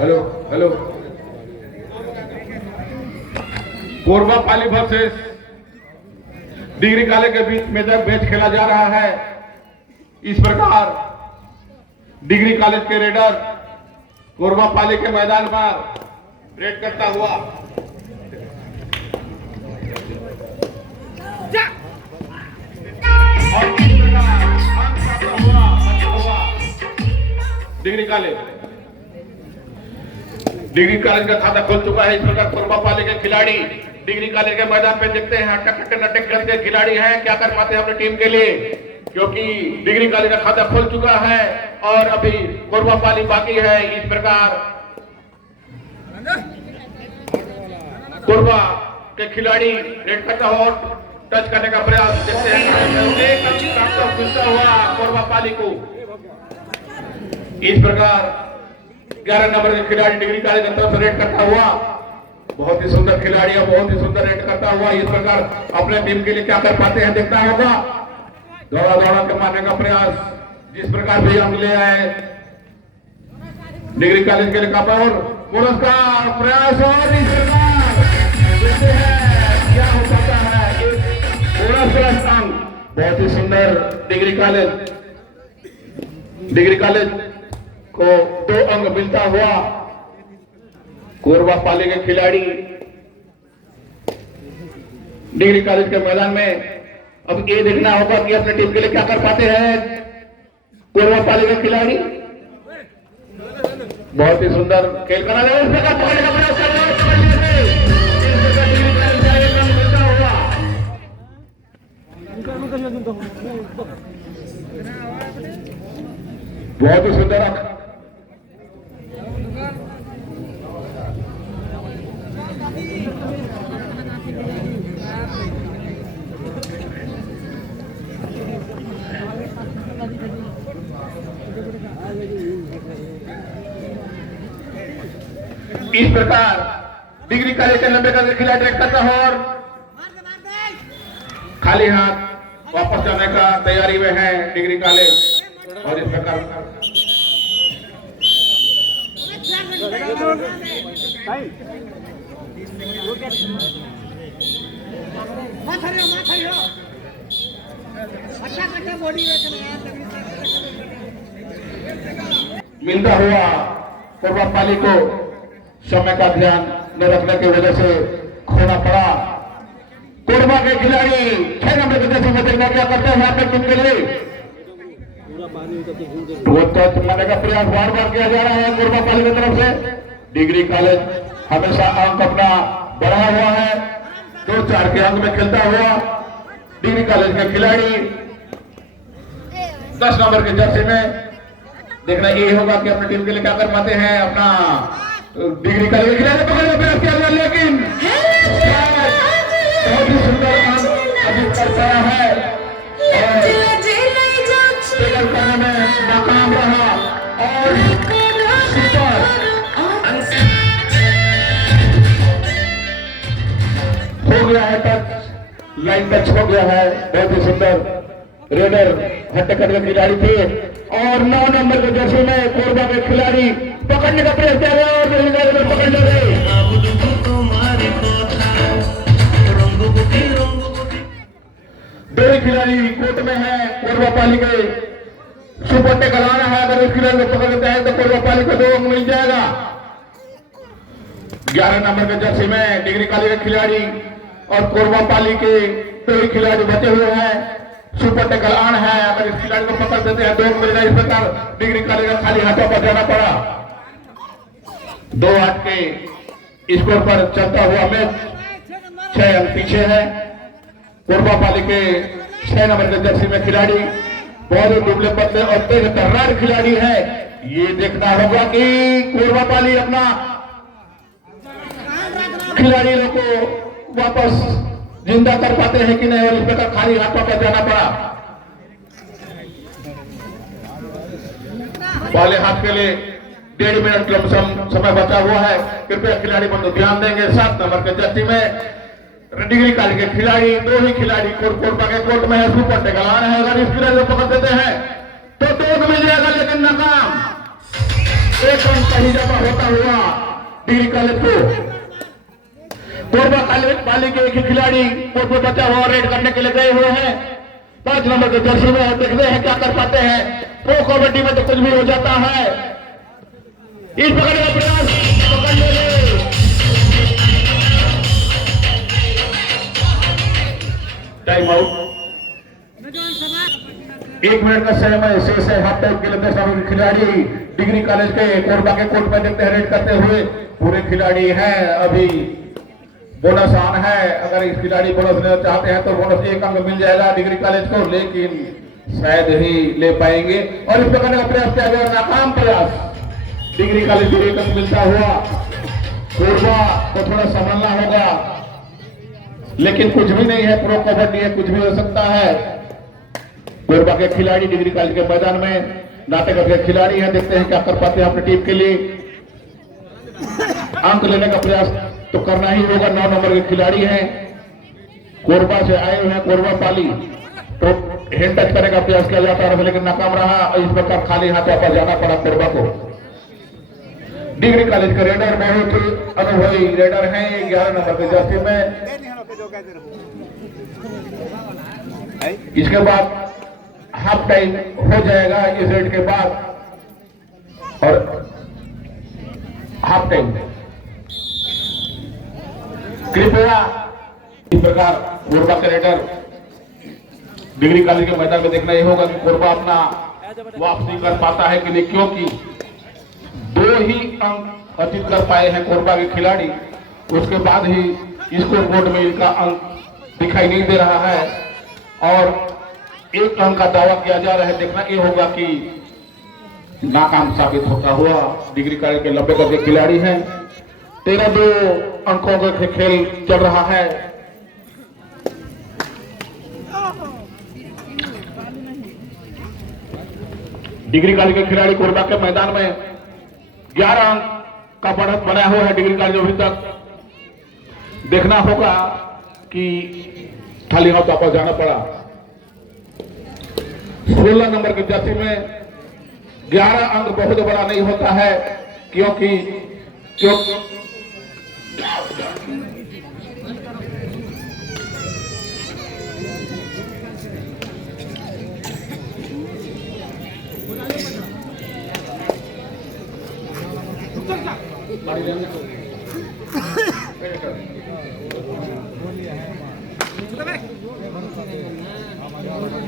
Hello hello, Korba पाली versus degree college के बीच में जब मैच खेला जा रहा है, इस प्रकार डिग्री कॉलेज के रेडर कोरबा पाली के मैदान पर रेड करता हुआ डिग्री कॉलेज का खाता खुल चुका है। इस प्रकार कोरबा पाली के खिलाड़ी डिग्री कॉलेज के मैदान पे देखते हैं अटक करके खिलाड़ी हैं, क्या कर पाते हैं अपनी टीम के लिए, क्योंकि डिग्री कॉलेज का खाता खुल चुका है और अभी कोरबा पाली बाकी है। इस प्रकार कोरबा के खिलाड़ी रेड करता हुआ और टच करने का प्रयास देखते हैं हुआ कोरबा पाली को। इस प्रकार 11 नंबर के खिलाड़ी डिग्री कॉलेज की तरफ से रेड करता हुआ, बहुत ही सुंदर खिलाड़ी है, बहुत ही सुंदर रेड करता हुआ इस प्रकार अपने टीम के लिए क्या कर पाते हैं देखना होगा। दौड़ा दौड़ा के मारने का प्रयास, जिस प्रकार भी हम ले आए डिग्री कॉलेज के लिए और पुरस्कार प्रयास और इस प्रकार देखते हैं क्या हो सकता है। पुरस्कार बहुत ही सुंदर डिग्री कॉलेज को 2 अंक मिलता हुआ कोरबा पाली के खिलाड़ी डिग्री कॉलेज के मैदान में। अब ये देखना होगा कि अपने टीम के लिए क्या कर पाते हैं कोरबा पाली के खिलाड़ी। बहुत ही सुंदर खेल करा रहे हैं, बहुत ही सुंदर इस प्रकार डिग्री कॉलेज के लंबे कद के खिलाड़ी रेड करता है और खाली हाथ वापस जाने का तैयारी में है डिग्री कॉलेज। और इस प्रकार मिलता हुआ कोरबा पाली को समय का ध्यान न रखने की वजह से खोना पड़ा। कोरबा के खिलाड़ी 6 नंबर के जैसे में देखना क्या करते हैं यहाँ पे टीम के लिए वो टच मारने का प्रयास बार बार किया जा रहा है कोरबा पाली की तरफ से। डिग्री कॉलेज हमेशा अंक अपना बढ़ा हुआ है, 2-4 के अंक में खेलता हुआ डिग्री कॉलेज के खिलाड़ी 10 नंबर के जर्सी में देखना ये होगा कि अपनी टीम के लिए क्या कर पाते हैं। अपना डिग्री कॉलेज खिलाड़ी पकड़ने का प्रयास किया, लेकिन बहुत ही सुंदर अंक अभी कर पाया है और करने में नाकाम रहा और हो गया है टच, लाइन टच हो गया है। बहुत ही सुंदर रेडर हटकर के खिलाड़ी थे और 9 नंबर के जर्सी में कोरबा के खिलाड़ी पकड़ने का प्रयास किया गया और पकड़ ले गए। दो खिलाड़ी कोर्ट में है कोरबा पाली के, सुपर टेकल आना है, अगर उस खिलाड़ी को पकड़ लेते हैं तो कोरबा पाली को 2 अंक मिल जाएगा। 11 नंबर के जर्सी में डिग्री कॉलेज के खिलाड़ी और कोरबा पाली के 2 खिलाड़ी बचे हुए हैं। सुपर टेकल आन है, अगर इस खिलाड़ी को पकड़ देते हैं 2 अंक मिलेगा। इस प्रकार डिग्री कॉलेज का खाली हाथों पर जाना पड़ा। 2-8 के स्कोर पर चलता हुआ मैच 6 अंक पीछे है। कोरबा पाली के 6 नंबर के जर्सी में खिलाड़ी बहुत ही दुबले पतले और तेज तर्रार खिलाड़ी है। ये देखना होगा कि कोरबा पाली अपना खिलाड़ियों को वापस जिंदा कर पाते हैं कि नहीं, और इस प्रकार खाली हाथों पर जाना पड़ा। पहले हाथ के लिए 1.5 मिनट कम समय बचा हुआ है। कृपया खिलाड़ी बंधु ध्यान देंगे। 7 नंबर के जर्सी में डिग्री कॉलेज के खिलाड़ी, 2 ही खिलाड़ी कोर्ट के कोर्ट में है। सुपर टेकलान है, अगर इस खिलाड़ी को पकड़ देते हैं तो 2 मिल जाएगा, लेकिन नाकाम। 1 अंक कहीं जमा होता हुआ डिग्री कॉलेज को। कोरबा कॉलेज के एक ही खिलाड़ी कोर्ट में बचा हुआ रेड करने के लिए गए हुए हैं। 5 नंबर के जर्सी में देखते हैं क्या कर पाते हैं। प्रो कबड्डी में तो कुछ भी हो जाता है। इस पकड़ने का प्रयास, पकड़ ले। Time out. 1 मिनट का समय शेष है। हाफ टाइम के लिए 10 नंबर के खिलाड़ी डिग्री कॉलेज के कोरबा के कोर्ट में देखते हैं रेड करते हुए। पूरे खिलाड़ी हैं, अभी बोनस ऑन है। अगर इस खिलाड़ी बोनस लेना चाहते हैं तो बोनस 1 अंक मिल जाएगा डिग्री कॉलेज को, लेकिन शायद ही ले पाएंगे। और इस प्रकार का प्रयास किया गया, नाकाम प्रयास। डिग्री कॉलेज को 1 अंक मिलता हुआ। कोरबा को थोड़ा संभलना होगा, लेकिन कुछ भी नहीं है। प्रो कबड्डी है, कुछ भी हो सकता है। कोरबा के खिलाड़ी डिग्री कॉलेज के मैदान में नाटक के खिलाड़ी हैं, देखते हैं क्या कर पाते हैं अपनी टीम के लिए। अंक लेने का प्रयास तो करना ही होगा। 9 नंबर के खिलाड़ी हैं, कोरबा से आए हुए हैं। कोरबा पाली तो हैंड टच करने का प्रयास किया जाता है, लेकिन नाकाम रहा। इस प्रकार खाली हाथ वापस जाना पड़ा कोरबा को। डिग्री कॉलेज के रेडर बहुत ही अनुभवी रेडर हैं। 11 नंबर के जर्सी में। इसके बाद हाफ टाइम हो जाएगा इस रेड के बाद, और हाफ टाइम कृपया इस प्रकार कोरबा के रेडर डिग्री कॉलेज के मैदान में देखना ही होगा कि कोरबा अपना वापसी कर पाता है कि नहीं, क्योंकि 2 ही अंक अर्जित कर पाए हैं कोरबा के खिलाड़ी। उसके बाद ही स्कोर बोर्ड में इनका अंक दिखाई नहीं दे रहा है और 1 अंक का दावा किया जा रहा है। देखना ये होगा कि नाकाम साबित होता हुआ। डिग्री कॉलेज के 90 के खिलाड़ी हैं। 13-2 अंकों का खेल चल रहा है। डिग्री कॉलेज के खिलाड़ी कोरबा के मैदान में 11 अंक का बढ़त बनाया हुआ है डिग्री कॉलेज अभी तक। देखना होगा कि खाली हाथ वापस जाना पड़ा। 16 नंबर के जर्सी में 11 अंक बहुत बड़ा नहीं होता है, क्योंकि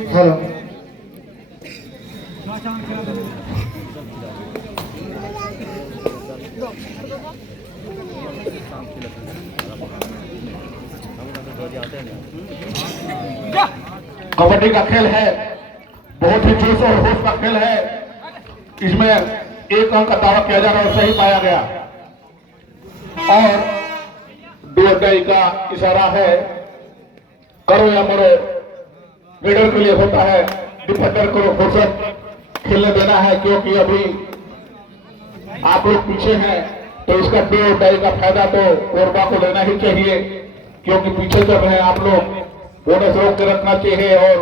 हेलो कबड्डी का खेल है, बहुत ही जोश और होश का खेल है। इसमें 1 अंक का दावा किया जा रहा है और सही पाया गया, और 2 का इशारा है। करो या मरो रेडर के लिए होता है, डिफेंडर को फुर्सत खेलने देना है, क्योंकि अभी आप लोग पीछे हैं तो इसका 2 का फायदा तो कोरबा को लेना ही चाहिए, क्योंकि पीछे चल रहे हैं आप लोग। बोनस रोक के रखना चाहिए और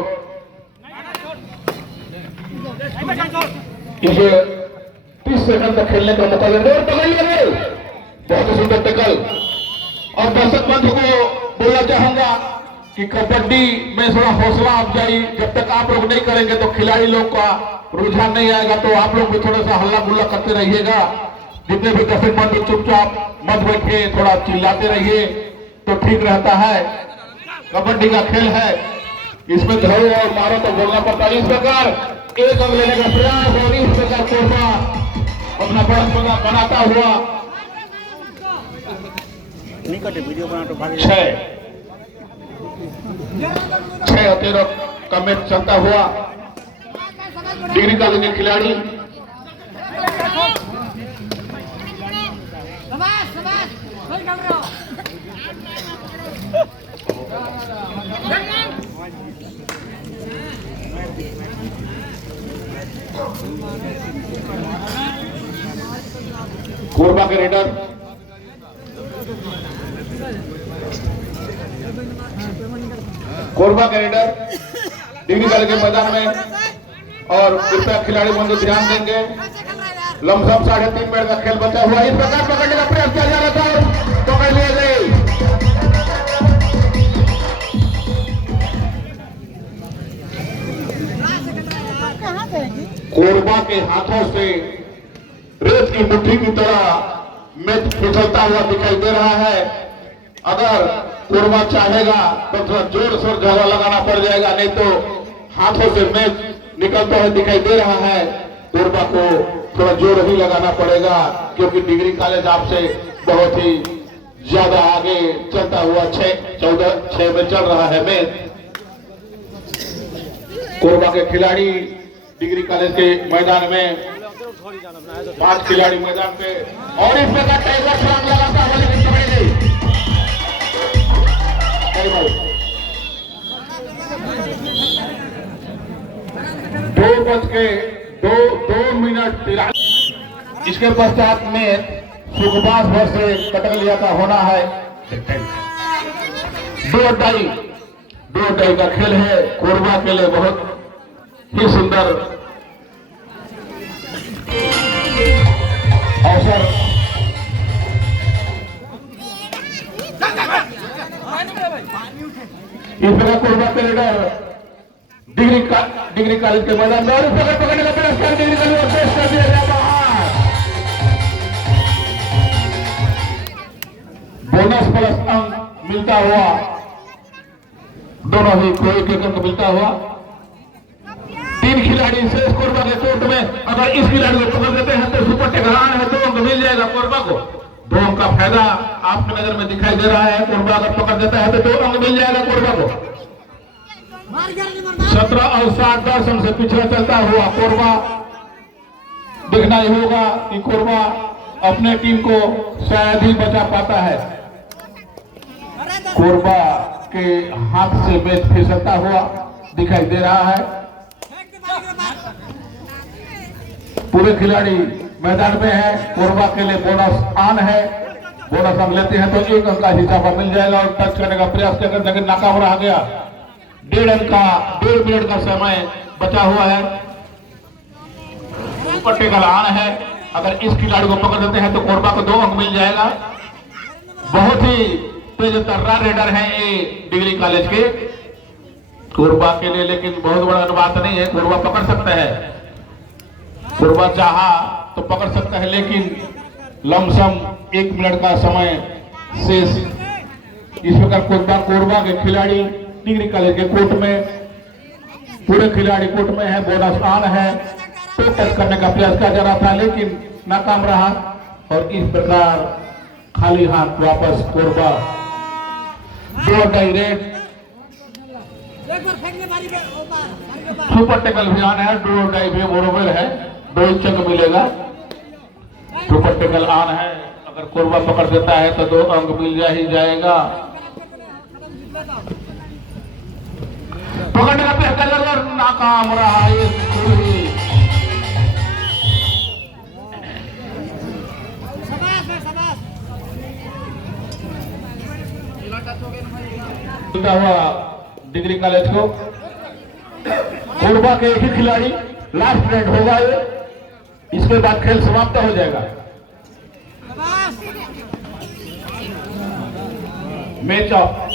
इसे 30 सेकंड तक खेलने का मौका देंगे। और पकड़िए, बहुत ही सुंदर टैकल। और दर्शक बंधु को बोलना चाहूंगा कि कबड्डी में थोड़ा हौसला अफजाई जब तक आप लोग नहीं करेंगे तो खिलाड़ी लोग का रुझान नहीं आएगा। तो आप लोग भी थोड़ा सा हल्ला गुल्ला करते रहिएगा। जितने भी दर्शक बंधु चुपचाप मत बैठिए, थोड़ा चिल्लाते रहिए तो ठीक रहता है। कबड्डी का खेल है, इसमें धरो और मारो तो बोलना पड़ता है। इस प्रकार 1 अंक लेने का प्रयास, और इस प्रकार कोरबा अपना बढ़त बनाता हुआ 6-13 का मैच चलता हुआ। डिग्री कॉलेज के खिलाड़ी कोरबा के रेडर डिग्री कॉलेज के मैदान में, और कृपया खिलाड़ी बंधु ध्यान देंगे। लमसम 3.5 मिनट का खेल बचा हुआ। इस प्रकार पकड़ने का प्रयास किया जा रहा था और पकड़ लिए गए। कोरबा के हाथों से रेत की मुट्ठी की तरह मैच फिसलता हुआ दिखाई दे रहा है। अगर कोरबा चाहेगा तो थोड़ा जोर शोर झगड़ा लगाना पड़ जाएगा, नहीं तो हाथों से मैच निकलता हुआ दिखाई दे रहा है। कोरबा को थोड़ा जोर ही लगाना पड़ेगा, क्योंकि डिग्री कॉलेज आपसे बहुत ही ज्यादा आगे चलता हुआ 6 में चल रहा है मैच। कोरबा के खिलाड़ी डिग्री कॉलेज के मैदान में, 5 खिलाड़ी मैदान पे, और इस प्रकार टाइगर छलांग लगाता हुआ लेकिन पकड़ी गई। 2:02 इसके पश्चात में सुखबास भर से कटकलिया का होना है। 2:02 का खेल है। कोरबा के लिए बहुत ही सुंदर अवसर। इस प्रकार कोरबा के लीडर डिग्री कॉलेज के मैदान में, और पकड़ने का प्रयास कर डिग्री कॉलेज पेश कर दिया गया बाहर। बोनस प्लस अंक मिलता हुआ, दोनों ही को एक अंक मिलता हुआ। 3 खिलाड़ी शेष कोरबा के कोर्ट में। अगर इस खिलाड़ी को पकड़ देते हैं तो सुपर टेकरान है, 2 अंक मिल जाएगा कोरबा को। 2 अंक का फायदा आपकी नजर में दिखाई दे रहा है। कोरबा अगर पकड़ देता है तो 2 अंक मिल जाएगा कोरबा को। 17 और 7 10 अंक से पिछड़ा चलता हुआ कोरबा। देखना ही होगा कि कोरबा अपने टीम को शायद ही बचा पाता है। कोरबा के हाथ से मैच फिसलता हुआ दिखाई दे रहा है। पूरे खिलाड़ी मैदान में है। कोरबा के लिए बोनस ऑन है। बोनस अंक लेते हैं तो 1 अंक का हिसाब मिल जाएगा, और टच करने का प्रयास किया लेकिन नाकाम रहा गया। 1.5 मिनट का समय बचा हुआ है। ऊपर टेकल ऑन है। अगर इस खिलाड़ी को पकड़ देते हैं तो कोरबा को 2 अंक मिल जाएगा। बहुत ही तेज तर्रार रेडर है ये डिग्री कॉलेज के। कोरबा के लिए लेकिन बहुत बड़ा बात नहीं है, कोरबा पकड़ सकता है। कोरबा चाहा तो पकड़ सकता है, लेकिन लमसम 1 मिनट का समय शेष। इस प्रकार कोरबा के खिलाड़ी डिग्री कॉलेज के कोर्ट में, पूरे खिलाड़ी कोर्ट में है। बोनस ऑन है। तो टच करने का प्रयास किया जा रहा था लेकिन नाकाम रहा, और इस प्रकार खाली हाथ वापस कोरबा। 2 रेड सुपर टेकल भी ऑन है। 2 भी बरोबर है, 2 अंक मिलेगा। सुपर टेकल ऑन है। अगर कोरबा पकड़ देता है तो 2 अंक मिल जा ही जाएगा। पकड़ने का प्रयास कर नाकाम रहा। हुआ डिग्री कॉलेज को। कोरबा के एक ही खिलाड़ी लास्ट रेड होगा ये, इसके बाद खेल समाप्त हो जाएगा। Match of.